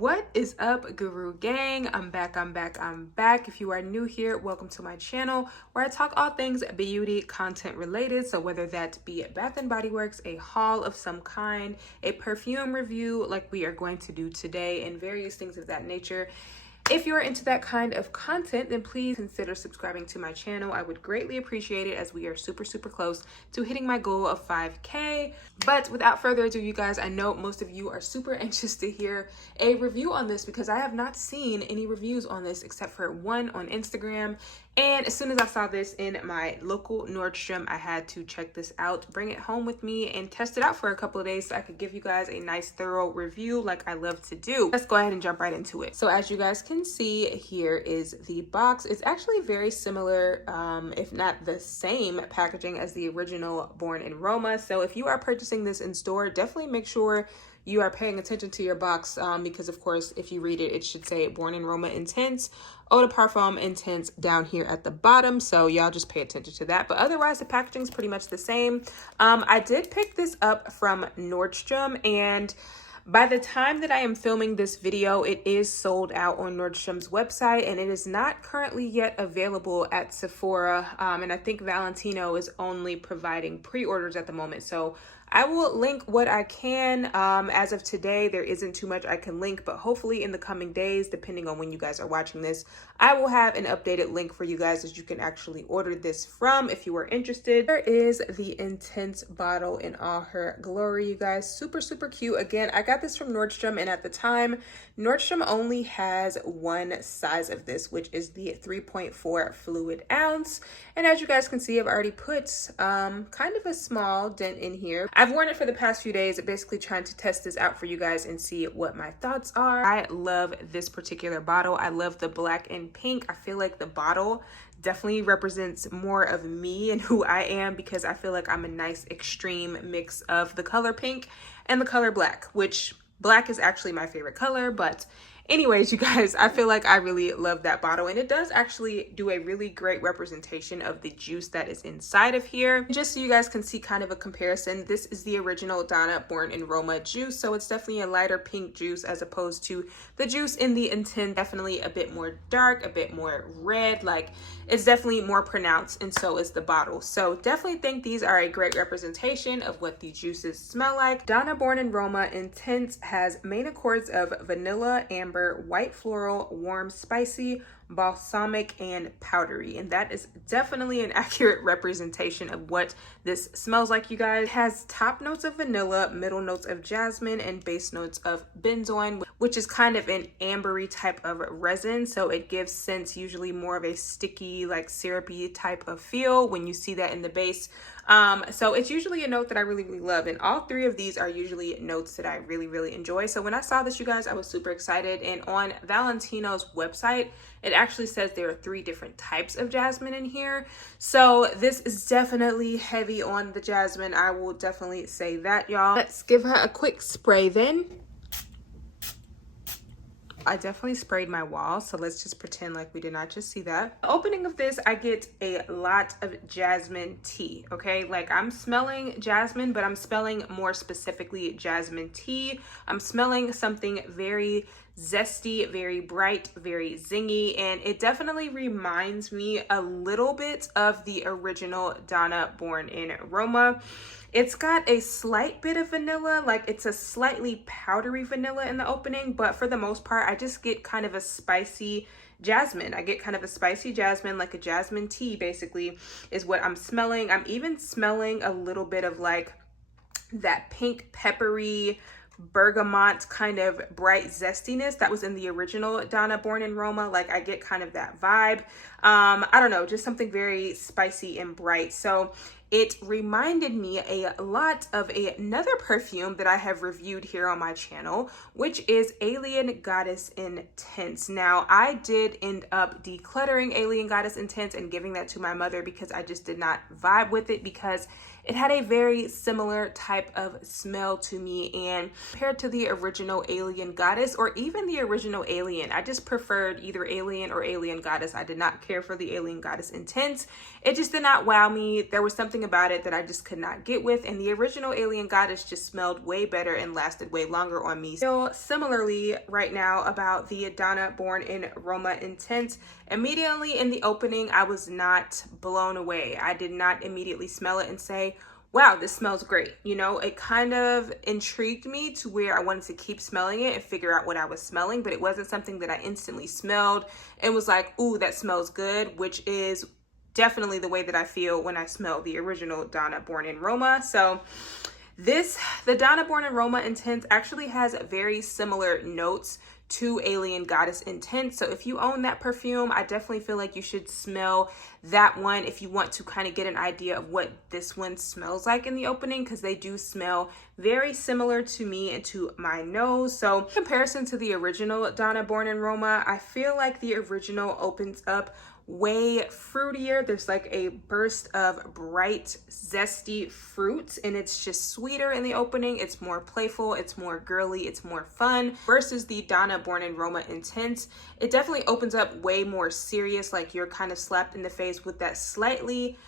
What is up, Guru Gang? I'm back. If you are new here, welcome to my channel where I talk all things beauty content related. So whether that be Bath and Body Works, a haul of some kind, a perfume review like we are going to do today, and various things of that nature. If you're into that kind of content, then please consider subscribing to my channel. I would greatly appreciate it as we are super close to hitting my goal of 5K. But without further ado, you guys, I know most of you are super anxious to hear a review on this because I have not seen any reviews on this except for one on Instagram. And as soon as I saw this in my local Nordstrom, I had to check this out, bring it home with me, and test it out for a couple of days so I could give you guys a nice thorough review like I love to do. Let's go ahead and jump right into it. So as you guys can see, here is the box. It's actually very similar, if not the same packaging as the original Born in Roma. So if you are purchasing this in store, definitely make sure you are paying attention to your box because of course if you read it, it should say Born in Roma Intense, Eau de Parfum Intense down here at the bottom. So y'all just pay attention to that. But otherwise the packaging is pretty much the same. I did pick this up from Nordstrom, and by the time that I am filming this video, it is sold out on Nordstrom's website, and it is not currently yet available at Sephora. And I think Valentino is only providing pre-orders at the moment. So I will link what I can. As of today, there isn't too much I can link, but hopefully in the coming days, depending on when you guys are watching this, I will have an updated link for you guys that you can actually order this from if you are interested. There is the Intense bottle in all her glory, you guys. Super cute. Again, I got this from Nordstrom, and at the time, Nordstrom only has one size of this, which is the 3.4 fluid ounce. And as you guys can see, I've already put kind of a small dent in here. I've worn it for the past few days, basically trying to test this out for you guys and see what my thoughts are. I love this particular bottle. I love the black and pink. I feel like the bottle definitely represents more of me and who I am, because I feel like I'm a nice extreme mix of the color pink and the color black, which black is actually my favorite color. But anyways, you guys, I feel like I really love that bottle, and it does actually do a really great representation of the juice that is inside of here. Just so you guys can see kind of a comparison, this is the original Donna Born in Roma juice, so it's definitely a lighter pink juice as opposed to the juice in the Intense. Definitely a bit more dark, a bit more red, like it's definitely more pronounced, and so is the bottle. So definitely think these are a great representation of what the juices smell like. Donna Born in Roma Intense has main accords of vanilla, amber, white floral, warm, spicy, balsamic, and powdery, and that is definitely an accurate representation of what this smells like, you guys. It has top notes of vanilla, middle notes of jasmine, and base notes of benzoin, which is kind of an ambery type of resin, so it gives scents usually more of a sticky, like syrupy type of feel when you see that in the base. So it's usually a note that I really love, and all three of these are usually notes that I really enjoy. So when I saw this, you guys, I was super excited. And on Valentino's website, it actually says there are 3 different types of jasmine in here. So this is definitely heavy on the jasmine. I will definitely say that, y'all. Let's give her a quick spray then. I definitely sprayed my wall, so let's just pretend like we did not just see that. The opening of this, I get a lot of jasmine tea, okay? Like I'm smelling jasmine, but I'm smelling more specifically jasmine tea. I'm smelling something very zesty, very bright, very zingy, and it definitely reminds me a little bit of the original Donna Born in Roma. It's got a slight bit of vanilla, like it's a slightly powdery vanilla in the opening, but for the most part, I just get kind of a spicy jasmine. I get kind of a spicy jasmine, like a jasmine tea basically is what I'm smelling. I'm even smelling a little bit of like that pink peppery bergamot kind of bright zestiness that was in the original Donna Born in Roma. Like I get kind of that vibe. I don't know, just something very spicy and bright. So it reminded me a lot of another perfume that I have reviewed here on my channel, which is Alien Goddess Intense. Now, I did end up decluttering Alien Goddess Intense and giving that to my mother because I just did not vibe with it, because it had a very similar type of smell to me, and compared to the original Alien Goddess or even the original Alien, I just preferred either Alien or Alien Goddess. I did not care for the Alien Goddess Intense. It just did not wow me. There was something something about it that I just could not get with, and the original Alien Goddess just smelled way better and lasted way longer on me. Feel similarly right now about the Donna Born in Roma Intense. Immediately in the opening, I was not blown away. I did not immediately smell it and say, wow, this smells great. You know, it kind of intrigued me to where I wanted to keep smelling it and figure out what I was smelling, but it wasn't something that I instantly smelled and was like, ooh, that smells good, which is definitely the way that I feel when I smell the original Donna Born in Roma. So the Donna Born in Roma Intense actually has very similar notes to Alien Goddess Intense. So if you own that perfume, I definitely feel like you should smell that one if you want to kind of get an idea of what this one smells like in the opening, because they do smell very similar to me and to my nose. So in comparison to the original Donna Born in Roma, I feel like the original opens up way fruitier. There's like a burst of bright, zesty fruits, and it's just sweeter in the opening. It's more playful, it's more girly, it's more fun. Versus the Donna Born in Roma Intense, it definitely opens up way more serious, like you're kind of slapped in the face with that slightly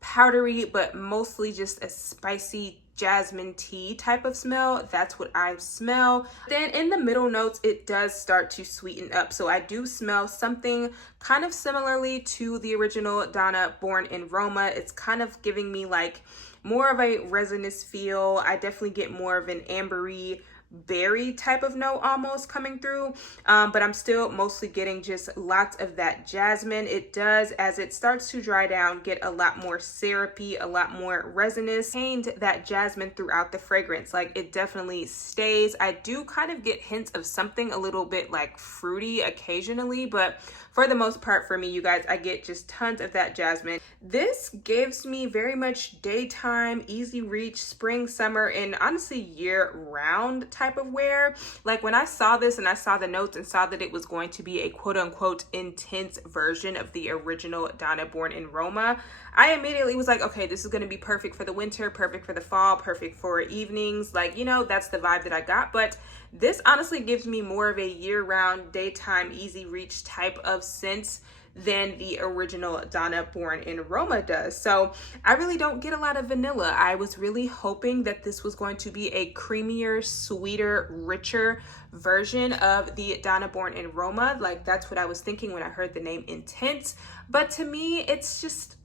powdery, but mostly just a spicy jasmine tea type of smell. That's what I smell. Then in the middle notes, it does start to sweeten up. So I do smell something kind of similarly to the original Donna Born in Roma. It's kind of giving me like more of a resinous feel. I definitely get more of an ambery berry type of note almost coming through, but I'm still mostly getting just lots of that jasmine. It does, as it starts to dry down, get a lot more syrupy, a lot more resinous. Retained that jasmine throughout the fragrance, like it definitely stays. I do kind of get hints of something a little bit like fruity occasionally, but for the most part for me, you guys, I get just tons of that jasmine. This gives me very much daytime, easy reach, spring, summer, and honestly year-round type of wear. Like when I saw this and I saw the notes and saw that it was going to be a quote-unquote intense version of the original Donna Born in Roma, I immediately was like, okay, this is going to be perfect for the winter, perfect for the fall, perfect for evenings. Like, you know, that's the vibe that I got. But this honestly gives me more of a year-round, daytime, easy reach type of sense than the original Donna Born in Roma does. So I really don't get a lot of vanilla. I was really hoping that this was going to be a creamier, sweeter, richer version of the Donna Born in Roma. Like that's what I was thinking when I heard the name Intense. But to me, it's just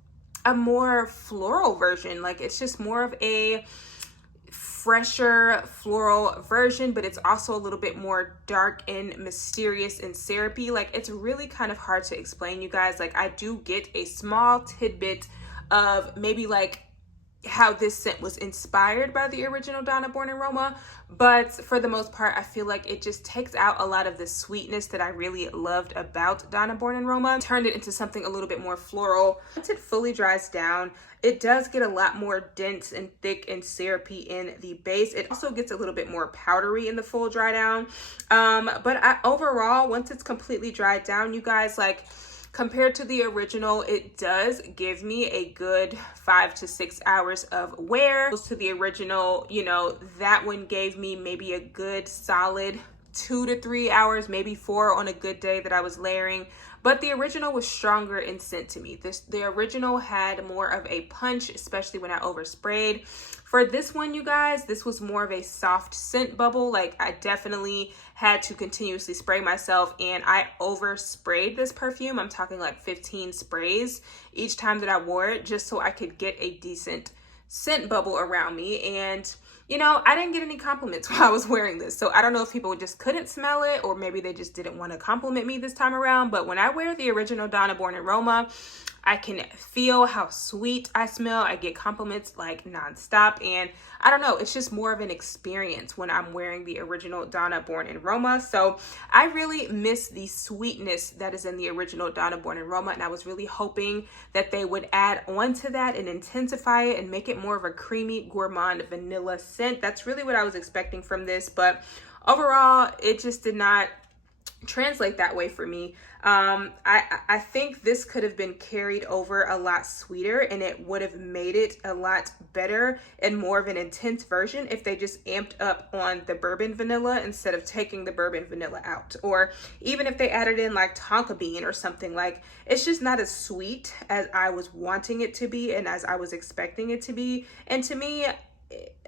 a more floral version. Like it's just more of a fresher floral version, but it's also a little bit more dark and mysterious and syrupy. Like it's really kind of hard to explain, you guys. Like I do get a small tidbit of maybe like how this scent was inspired by the original Donna Born in Roma, but for the most part, I feel like it just takes out a lot of the sweetness that I really loved about Donna Born in Roma, turned it into something a little bit more floral. Once it fully dries down, it does get a lot more dense and thick and syrupy in the base. It also gets a little bit more powdery in the full dry down. Overall, once it's completely dried down, you guys, like compared to the original, it does give me a good 5 to 6 hours of wear. To the original, you know, that one gave me maybe a good solid 2 to 3 hours, maybe 4 on a good day that I was layering. But the original was stronger in scent to me. The original had more of a punch, especially when I oversprayed. For this one, you guys, this was more of a soft scent bubble. Like I definitely had to continuously spray myself, and I oversprayed this perfume. I'm talking like 15 sprays each time that I wore it, just so I could get a decent scent bubble around me. And you know, I didn't get any compliments while I was wearing this. So I don't know if people just couldn't smell it, or maybe they just didn't want to compliment me this time around. But when I wear the original Donna Born in Roma, I can feel how sweet I smell. I get compliments like nonstop. And I don't know, it's just more of an experience when I'm wearing the original Donna Born in Roma. So I really miss the sweetness that is in the original Donna Born in Roma. And I was really hoping that they would add on to that and intensify it and make it more of a creamy, gourmand vanilla scent. That's really what I was expecting from this. But overall, it just did not translate that way for me. I think this could have been carried over a lot sweeter, and it would have made it a lot better and more of an intense version if they just amped up on the bourbon vanilla instead of taking the bourbon vanilla out, or even if they added in like tonka bean or something. Like, it's just not as sweet as I was wanting it to be and as I was expecting it to be. And to me,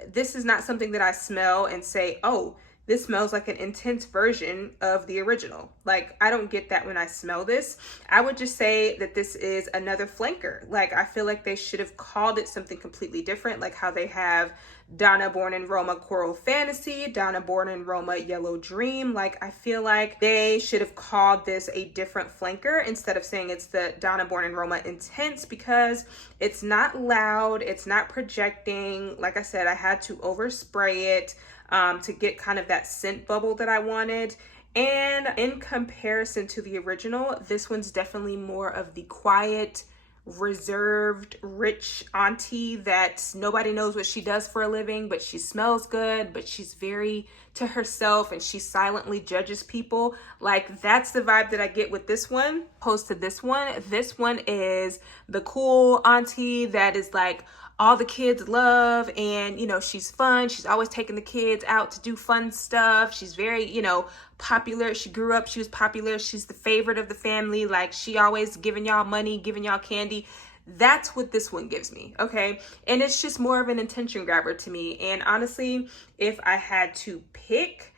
this is not something that I smell and say, oh, this smells like an intense version of the original. Like, I don't get that when I smell this. I would just say that this is another flanker. Like, I feel like they should have called it something completely different, like how they have Donna Born in Roma Coral Fantasy, Donna Born in Roma Yellow Dream. Like, I feel like they should have called this a different flanker instead of saying it's the Donna Born in Roma Intense, because it's not loud, it's not projecting. Like I said, I had to overspray it to get kind of that scent bubble that I wanted. And in comparison to the original, this one's definitely more of the quiet, reserved, rich auntie that nobody knows what she does for a living, but she smells good, but she's very to herself and she silently judges people. Like, that's the vibe that I get with this one opposed to this one. This one is the cool auntie that is like all the kids love, and you know, she's fun, she's always taking the kids out to do fun stuff, she's very, you know, popular. She grew up, she was popular, she's the favorite of the family, like she always giving y'all money, giving y'all candy. That's what this one gives me, okay? And it's just more of an attention grabber to me. And honestly, if I had to pick,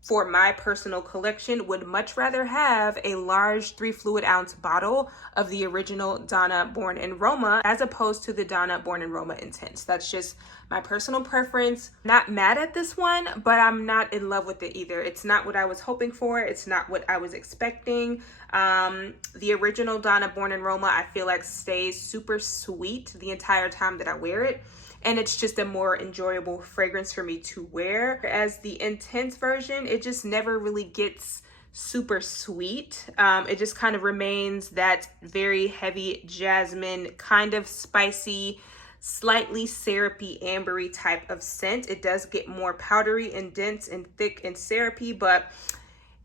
for my personal collection, would much rather have a large 3 fluid ounce bottle of the original Donna Born in Roma as opposed to the Donna Born in Roma Intense. That's just my personal preference. Not mad at this one, but I'm not in love with it either. It's not what I was hoping for. It's not what I was expecting. The original Donna Born in Roma, I feel like stays super sweet the entire time that I wear it. And it's just a more enjoyable fragrance for me to wear. As the intense version, it just never really gets super sweet. It just kind of remains that very heavy jasmine, kind of spicy, slightly syrupy, ambery type of scent. It does get more powdery and dense and thick and syrupy, but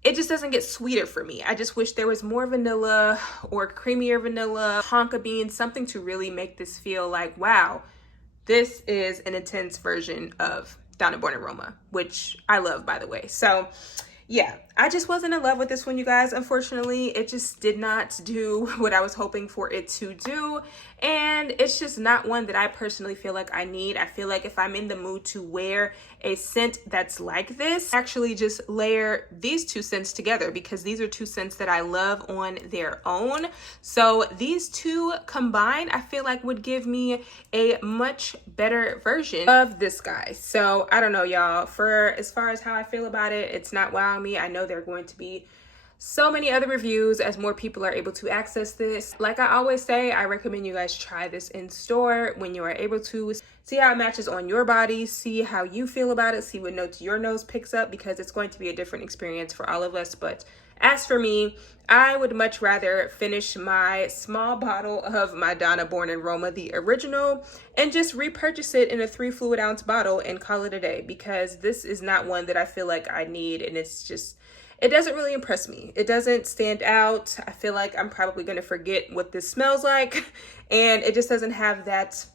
it just doesn't get sweeter for me. I just wish there was more vanilla or creamier vanilla, tonka bean, something to really make this feel like, wow, this is an intense version of Donna Born in Roma, which I love, by the way. So yeah, I just wasn't in love with this one, you guys. Unfortunately, it just did not do what I was hoping for it to do. And it's just not one that I personally feel like I need. I feel like if I'm in the mood to wear a scent that's like this, actually just layer these two scents together, because these are two scents that I love on their own. So these two combined, I feel like would give me a much better version of this guy. So I don't know, y'all. For as far as how I feel about it, it's not wowing me. I know there are going to be so many other reviews as more people are able to access this. Like I always say, I recommend you guys try this in store when you are able to. See how it matches on your body, see how you feel about it, see what notes your nose picks up, because it's going to be a different experience for all of us. But as for me, I would much rather finish my small bottle of my Donna Born in Roma, the original, and just repurchase it in a 3 fluid ounce bottle and call it a day, because this is not one that I feel like I need, and it's just, it doesn't really impress me. It doesn't stand out. I feel like I'm probably going to forget what this smells like, and it just doesn't have that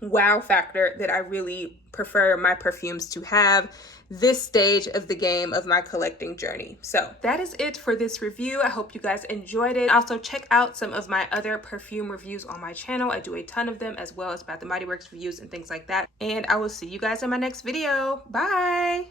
wow factor that I really prefer my perfumes to have this stage of the game of my collecting journey. So that is it for this review. I hope you guys enjoyed it. Also, check out some of my other perfume reviews on my channel. I do a ton of them, as well as Bath & Body Works reviews and things like that. And I will see you guys in my next video. Bye!